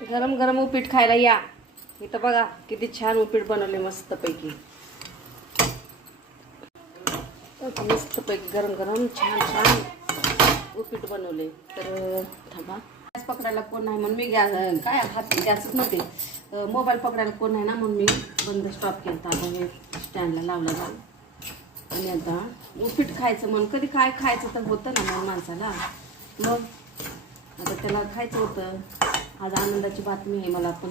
गरम गरम उपीट खायला या. इथं बघा किती छान उपीट बनवले मस्तपैकी. मस्तपैकी गरम गरम छान छान उपीट बनवले. तर थांबा, गॅस पकडायला कोण नाही म्हणून मी काय हात गॅसच नव्हते, मोबाईल पकडायला कोण नाही ना म्हणून मी बंद स्टॉप केला. आता हे स्टँडला लावला जाऊ. आणि आता उपीट खायचं म्हणून कधी काय खायचं तर होतं ना मग माणसाला. मग आता त्याला खायचं होतं. आज आनंदाची बातमी आहे मला, पण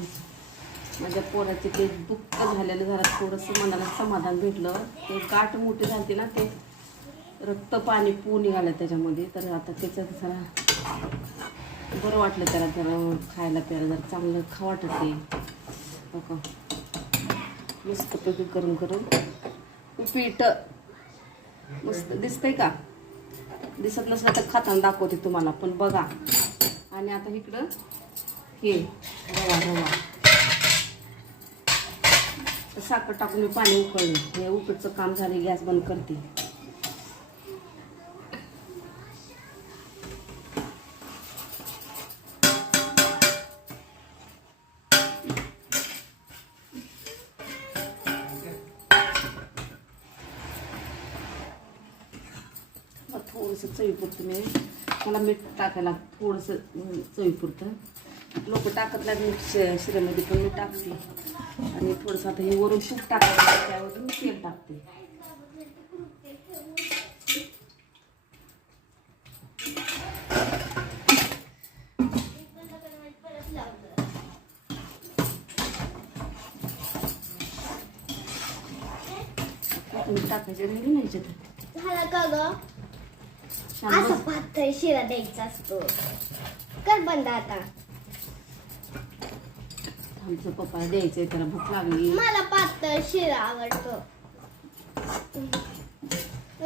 माझ्या पोराचे ते दुःख झालेलं जरा थोडंसं मनाला समाधान भेटलं. ते गाठ मोठी झाली ना, ते रक्त पाणी पू निघालं त्याच्यामध्ये. तर आता त्याच्यात जरा बरं वाटलं, त्याला जरा खायला प्यायला जरा चांगलं खा वाटत ते. बघा मस्तपैकी गरम गरम उपीट मस्त दिसतंय का? दिसत नसलं तर खाताना दाखवते तुम्हाला, पण बघा. आणि आता इकडं हे रवा रवा साखर टाकून मी पाणी उकळले. हे उपीटचं काम झाले. गॅस बंद करते. थोडंसं चवीपुरतं मला मीठ टाकायला थोडंसं चवीपुरतं. लोक टाकत नाही शिऱ्यामध्ये, पण मी टाकते. आणि थोडंसं आता हे वरून तूप टाकायचं, त्यावरून मी तेल टाकते. तुम्ही टाकायचे राहिले नाही याच्यात. झाला का ग? असं पातळ शिरा द्यायचा असतो. कर बंद आता. आमचं पप्पाला द्यायचंय, त्याला भूक लागली. मला पातळ शिरा आवडतो.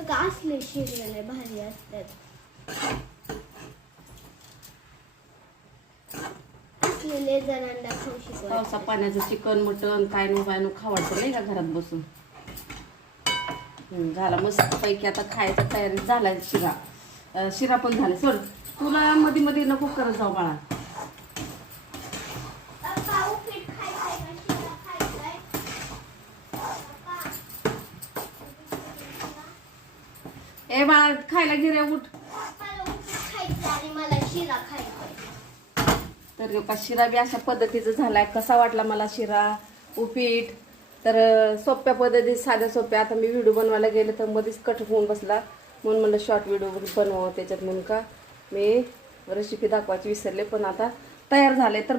असले शिरे भारी असतात. असलेले जणांना खाऊ पावसा पाण्याचं चिकन मटन काय नो खावायचं नाही का घरात बसून. झाला मस्त पैकी. आता खायचा तयारी झालाय. शिरा पण झाला. सोड, तुला मध्ये मध्ये नको करत जाऊ बाळा. ए बाळा खायला गिऱ्या उठ. मला शिरा खायचा. तर का शिरा बी अशा पद्धतीचा झालाय. कसा वाटला मला शिरा उपीट? तर सोप्या पद्धतीत साध्या सोप्या. आता मी व्हिडिओ बनवायला गेले तर मध्येच कट होऊन बसला, म्हणून म्हणलं शॉर्ट व्हिडिओ बनवावं त्याच्यात. म्हणून का मी रेसिपी दाखवायची विसरले, पण आता तयार झाले. तर